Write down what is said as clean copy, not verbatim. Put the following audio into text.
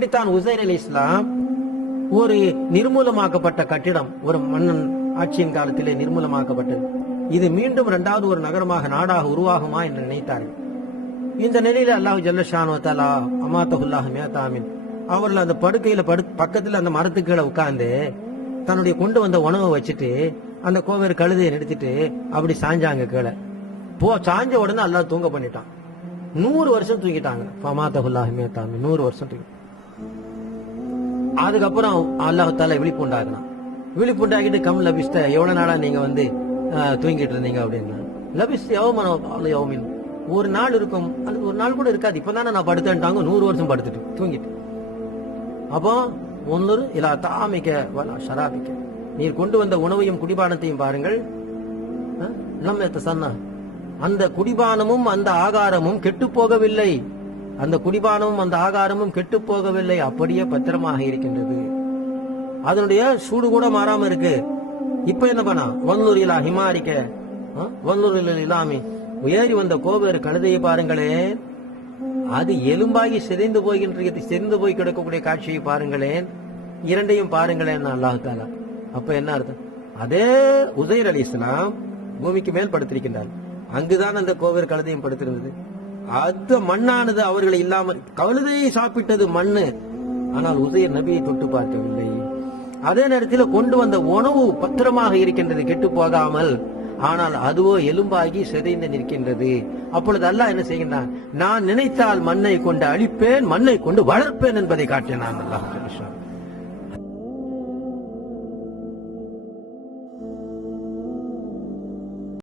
இப்படித்தான் உசைர் அலைஹிஸ்ஸலாம் ஒரு நிர்மூலமாக்கப்பட்ட கட்டிடம், ஒரு மன்னன் ஆட்சியின் காலத்திலே நிர்மூலமாக்கப்பட்டது. இது மீண்டும் இரண்டாவது ஒரு நகரமாக நாடாக உருவாகுமா என்று நினைத்தார்கள். இந்த நிலையில அல்லாஹ் ஜல்ல ஷானு வ தஆலா அமாத்தஹுல்லாஹ் மியதாமின் அவர்கள் அந்த படுக்கையில பக்கத்துல அந்த மரத்துக்கீழே உட்கார்ந்து தன்னுடைய கொண்டு வந்த உணவை வச்சுட்டு அந்த கோவேறு கழுதையை நிறுத்திட்டு அப்படி சாஞ்சாங்க கீழே. சாஞ்ச உடனே அல்லாஹ் தூங்க பண்ணிட்டான். 100 வருஷம் தூங்கிட்டாங்க. அமாத்தஹுல்லாஹ் மியதாமின் 100 வருஷம் தூங்கி. அதுக்கப்புறம் அல்லாஹ் தஆலா விழிப்புண்டாக்குனான். விழிப்புண்டாக்கிட்டு கம் லபிஸ்ட, எவ்வளவு நாளா நீங்க வந்து தூங்கிட்டு இருந்தீங்க அப்படின்னு. லபிஸ் யௌமின், ஒரு நாள் இருக்கும், அது ஒரு நாள் கூட இருக்காது. இப்பதானே நான் படுத்தேன்ட்டாங்க. 100 வருஷம் படுத்துட்டு தூங்கிட்டு. அப்போ ஒன்னொரு இலா தாமிக்க வலா ஷராபிக்க, நீர் கொண்டு வந்த உணவையும் குடிபானத்தையும் பாருங்கள். நம்ம சொன்ன அந்த குடிபானமும் அந்த ஆகாரமும் கெட்டு போகவில்லை. அந்த குடிபானமும் அந்த ஆகாரமும் கெட்டு போகவில்லை, அப்படியே பத்திரமாக இருக்கின்றது. அதனுடைய சூடு கூட மாறாம இருக்கு. இப்ப என்ன பண்ணா, வல்லூர் இலா ஹிமாரிக்க வல்லூர் இலாமி, உயரி வந்த கோவேறு கழுதையை பாருங்களேன், அது எலும்பாகி சிதைந்து போகின்றது, சிதைந்து போய் கிடக்கக்கூடிய காட்சியை பாருங்களேன், இரண்டையும் பாருங்களேன் அல்லாஹ் தஆலா. அப்ப என்ன அர்த்தம், அதே உசைர் அலைஹிஸ்ஸலாம் பூமிக்கு மேல் படுத்திருக்கின்றார். அங்குதான் அந்த கோவேறு கழுதையும் படுத்திருந்தது. அந்த மண்ணானது அவர்களை இல்லாமல், கழுதையை சாப்பிட்டது மண்ணு, ஆனால் உசைர் நபியை தொட்டு பார்க்கவில்லை. அதே நேரத்தில் கொண்டு வந்த உணவு பத்திரமாக இருக்கின்றது, கெட்டு போகாமல். ஆனால் அதுவோ எலும்பாகி சிதைந்து நிற்கின்றது. அப்பொழுது அல்லாஹ் என்ன செய்கின்றான், நான் நினைத்தால் மண்ணை கொண்டு அழிப்பேன், மண்ணை கொண்டு வளர்ப்பேன் என்பதை காட்டினான் அல்லாஹ்.